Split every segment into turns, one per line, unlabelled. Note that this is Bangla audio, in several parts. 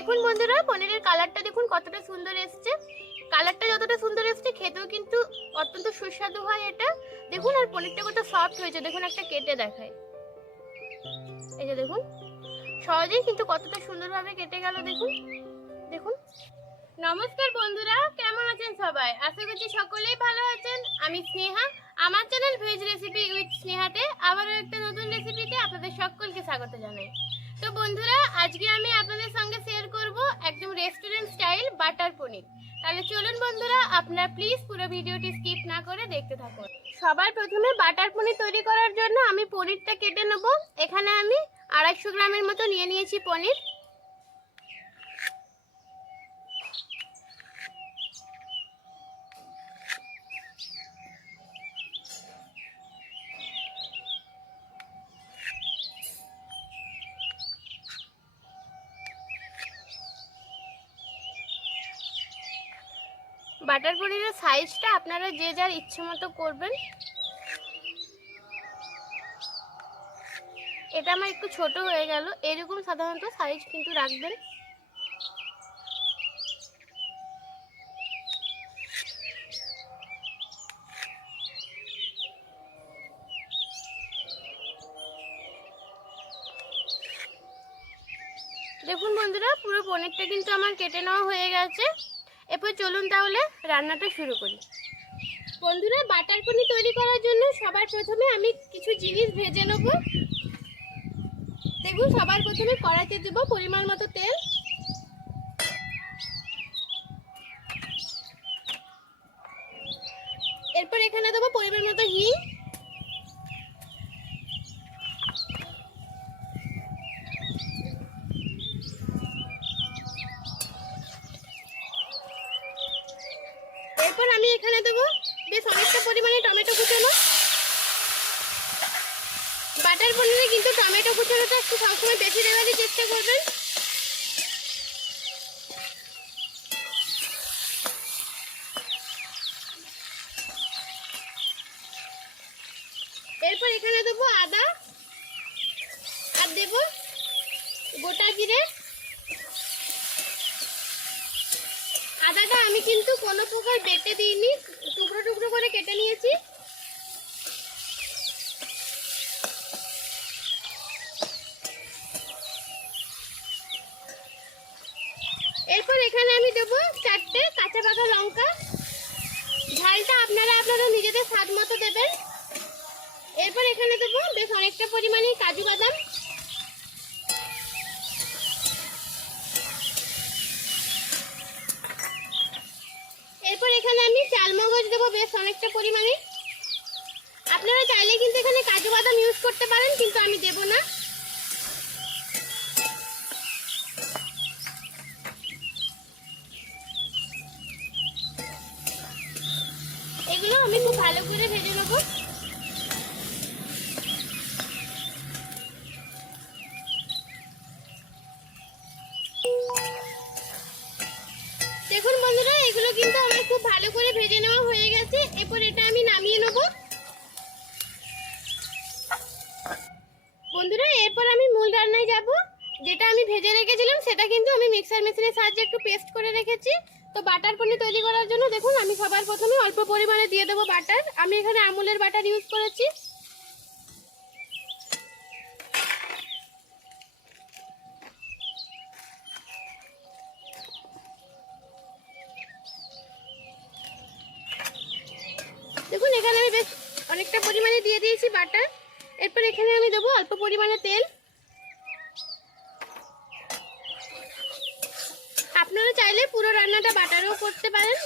দেখুন বন্ধুরা, পনিরের কালারটা দেখুন কতটা সুন্দর এসছে। কালারটা যতটা সুন্দর এসছে, খেতেও কিন্তু অত্যন্ত সুস্বাদু হয় এটা। দেখুন, আর পনিরটা কত সফট হয়েছে। দেখুন, একটা কেটে দেখায়। এই যে দেখুন, সহজেই কিন্তু কতটা সুন্দরভাবে কেটে গেল, দেখুন। দেখুন। নমস্কার বন্ধুরা, কেমন আছেন সবাই? আশা করছি সকলেই ভালো আছেন। আমি স্নেহা, আমার চ্যানেল ভেজ রেসিপি উইথ স্নেহাতে আবারও একটা নতুন রেসিপিতে আপনাদের সকলকে স্বাগত জানাই। তো বন্ধুরা, আজকে আমি আপনাদের সঙ্গে শেয়ার করব একদম রেস্টুরেন্ট স্টাইল বাটার পনির। তাহলে চলুন বন্ধুরা, আপনারা প্লিজ পুরো ভিডিওটি স্কিপ না করে দেখতে থাকুন। সবার প্রথমে বাটার পনির তৈরি করার জন্য আমি পনিরটা কেটে নেব। এখানে আমি আড়াইশো গ্রামের মতো নিয়ে নিয়েছি পনির। বাটার পনিরের সাইজটা আপনারা যে যার ইচ্ছে মতো করবেন। এটা আমার একটু ছোট হয়ে গেল। এরকম সাধারণত সাইজ কিন্তু রাখবেন। দেখুন বন্ধুরা, পুরো পনিরটা কিন্তু আমার কেটে নেওয়া হয়ে গেছে। এরপর চলুন তাহলে রান্নাটা শুরু করি। বন্ধুরা, বাটার পনির তৈরি করার জন্য সবার প্রথমে আমি কিছু জিনিস ভেজে নেব। দেখুন, সবার প্রথমে কড়াইতে দেব পরিমাণ মতো তেল। এরপর এখানে দেবো পরিমাণ মতো হিং। এরপর আমি এখানে দেবো বেশ অনেকটা পরিমাণে টমেটো কুচানো। বাটার পনিরে কিন্তু টমেটো কুচানোটা একটু সবসময় বেশি দেওয়ারই চেষ্টা করবেন। এরপর এখানে দেবো আদা। আর দেবো গোটা জিরে। আদাটা আমি কিন্তু কোনো প্রকার বেটে দিইনি। টুকরো টুকরো করে কেটে নিয়েছি। এরপর এখানে আমি দেবো চারটে কাঁচা পাকা লঙ্কা। ঝালটা আপনারা আপনারা নিজেদের স্বাদ মতো দেবেন। এরপর এখানে দেবো বেশ অনেকটা পরিমাণে কাজু বাদাম। চালমগজ দেবো বেশ অনেকটা পরিমাণে। আপনারা চাইলে কিন্তু এখানে কাজু বাদাম ইউজ করতে পারেন, কিন্তু আমি দেব না। এগুলো আমি খুব ভালো করে ভেজে নেব। করে ভেজে নেওয়া হয়ে গেছে। এরপর এটা আমি নামিয়ে নেব। বন্ধুরা, এরপর আমি মূল রান্নায় যাব। যেটা আমি ভেজে রেখেছিলাম, সেটা কিন্তু আমি মিক্সার মেশিনের সাহায্যে একটু পেস্ট করে রেখেছি। তো বাটার পনির তৈরি করার জন্য দেখুন, আমি সবার প্রথমে অল্প পরিমাণে দিয়ে দেবো বাটার আমি এখানে আমুলের বাটার ইউজ করেছি। বাটার এরপর এখানে আমি দেবো অল্প পরিমাণে তেল। আপনারা চাইলে পুরো রান্নাটা বাটারও করতে পারেন।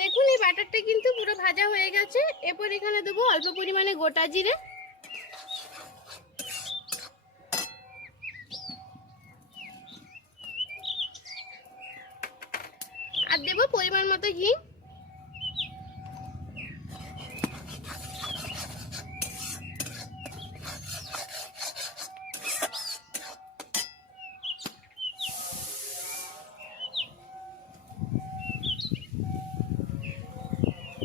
দেখুন, এই বাটারটা কিন্তু পুরো ভাজা হয়ে গেছে। এরপর এখানে দেবো অল্প পরিমাণে গোটা জিরে। পরিমাণ মতো ঘি।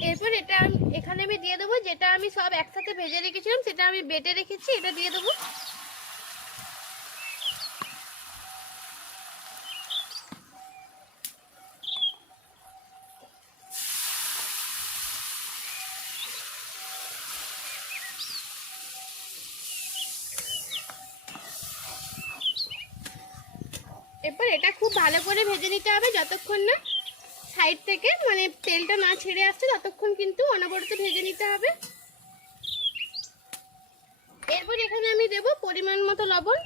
এরপর এটা এখানে আমি দিয়ে দেবো, যেটা আমি সব একসাথে ভেজে রেখেছিলাম, সেটা আমি বেটে রেখেছি, এটা দিয়ে দেবো। এরপর এটা খুব ভালো করে ভেজে নিতে হবে যতক্ষণ না সাইড থেকে মানে তেলটা না ছেড়ে আসছে, ততক্ষণ কিন্তু অনবরত ভেজে নিতে হবে। এরপর এখানে আমি দেব পরিমাণ মতো লবণ।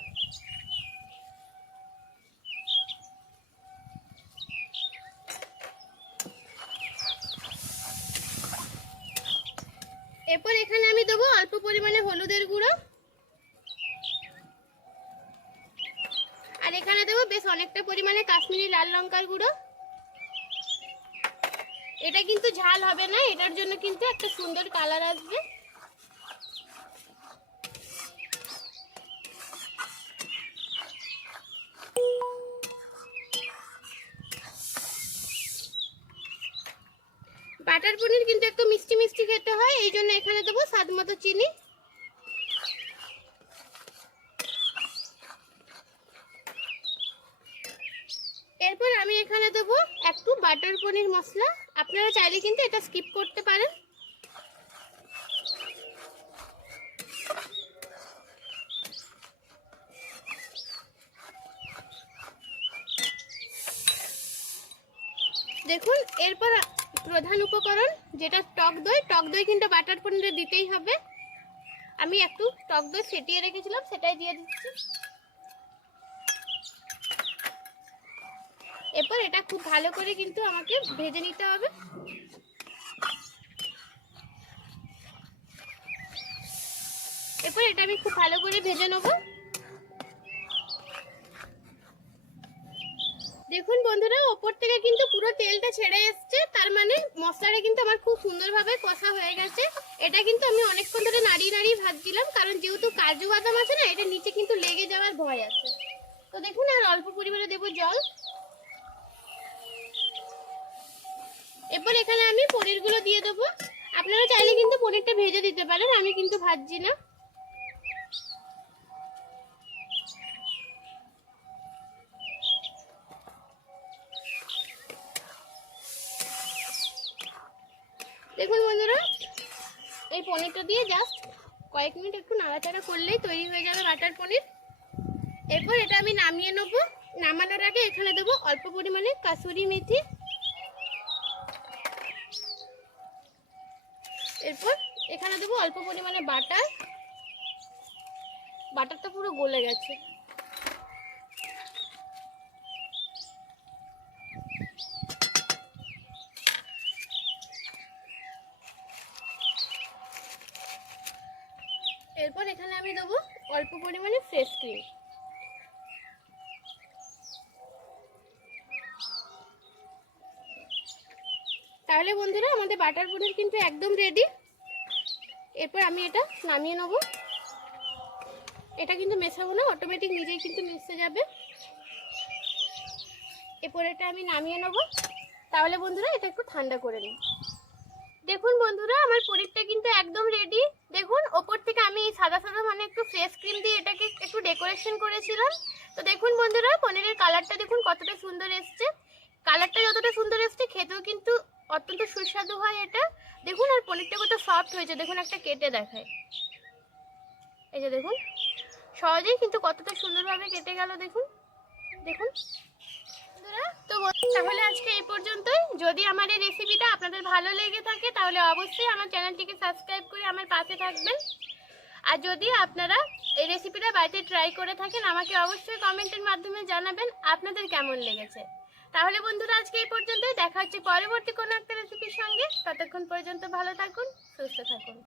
এরপর এখানে আমি দেবো অল্প পরিমাণে হলুদের গুঁড়ো। বেশ, অনেকটা পরিমাণে কাশ্মীরি লাল লঙ্কার গুঁড়ো। এটা কিন্তু ঝাল হবে না, এটার জন্য কিন্তু একটা সুন্দর কালার আসবে। বাটার পনির কিন্তু একটু মিষ্টি মিষ্টি খেতে হয়, এই জন্য এখানে দেবো স্বাদ মতো চিনি। এরপর আমি এখানে দেবো একটু বাটার পনির মশলা। আপনারা চাইলে কিন্তু এটা স্কিপ করতে পারেন। দেখুন, এরপর প্রধান উপকরণ, যেটা টক দই টক দই কিন্তু বাটার পনিরে দিতেই হবে। আমি একটু টক দই ফেটিয়ে রেখেছিলাম, সেটাই দিয়ে দিচ্ছি। এরপর এটা খুব ভালো করে কিন্তু আমাকে ভেজে নিতে হবে। এরপর এটা আমি খুব ভালো করে ভেজে নেব। দেখুন বন্ধুরা, ওপর থেকে কিন্তু পুরো তেলটা ছেড়ে এসছে, তার মানে মশলাটা কিন্তু আমার খুব সুন্দরভাবে কষা হয়ে গেছে। এটা কিন্তু আমি অনেকক্ষণ ধরে নাড়িয়ে নাড়িয়ে ভাজছিলাম, কারণ যেহেতু কাজু বাদাম আছে না, এটা নিচে কিন্তু লেগে যাওয়ার ভয় আছে। তো দেখুন, আর অল্প পরিমাণে দেবো জল। এরপর এখানে আমি পনিরগুলো দিয়ে দেবো। আপনারা চাইলে কিন্তু পনিরটা ভেজে দিতে পারেন, আমি কিন্তু ভাজছি না। দেখুন বন্ধুরা, এই পনিরটা দিয়ে জাস্ট কয়েক মিনিট একটু নাড়াচাড়া করলেই তৈরি হয়ে যাবে বাটার পনির। এরপর এটা আমি নামিয়ে নেব। নামানোর আগে এখানে দেবো অল্প পরিমাণে কাসুরি মেথি। এরপর এখানে দেবো অল্প পরিমাণে বাটার। বাটারটা পুরো গলে গেছে। এরপর এখানে আমি দেবো অল্প পরিমাণে ফ্রেশ ক্রিম। তাহলে বন্ধুরা আমাদের বাটার পনির কিন্তু একদম রেডি এরপর আমি এটা নামিয়ে নেব। এটা কিন্তু মেশাবো না অটোমেটিক নিজেই কিন্তু মিশে যাবে। এরপর এটা আমি নামিয়ে নেব। তাহলে বন্ধুরা এটা একটু ঠান্ডা করে নিই। দেখুন বন্ধুরা, আমার পনিরটা কিন্তু একদম রেডি দেখুন, ওপর থেকে আমি সাদা সাদা মানে একটু ফ্রেশ ক্রিম দিয়ে এটাকে একটু ডেকোরেশন করেছিলাম। তো দেখুন বন্ধুরা, পনিরের কালারটা দেখুন কতটা সুন্দর এসছে। কালারটা যতটা সুন্দর এসছে, খেতেও কিন্তু অত্যন্ত সুস্বাদু হয় এটা। দেখুন, আর পনিরটা কত সফট হয়েছে। দেখুন, একটা কেটে দেখায়। এই যে দেখুন, সহজেই কিন্তু কতটা সুন্দরভাবে কেটে গেল, দেখুন। দেখুন। তো তাহলে আজকে এই পর্যন্তই। যদি আমার এই রেসিপিটা আপনাদের ভালো লেগে থাকে, তাহলে অবশ্যই আমার চ্যানেলটিকে সাবস্ক্রাইব করে আমার পাশে থাকবেন। আর যদি আপনারা এই রেসিপিটা বাড়িতে ট্রাই করে থাকেন, আমাকে অবশ্যই কমেন্টের মাধ্যমে জানাবেন আপনাদের কেমন লেগেছে। তাহলে বন্ধুরা, আজকে এই পর্যন্তই। দেখা হচ্ছে পরবর্তী কোনো একটা রেসিপির সঙ্গে। ততক্ষণ পর্যন্ত ভালো থাকুন, সুস্থ থাকুন।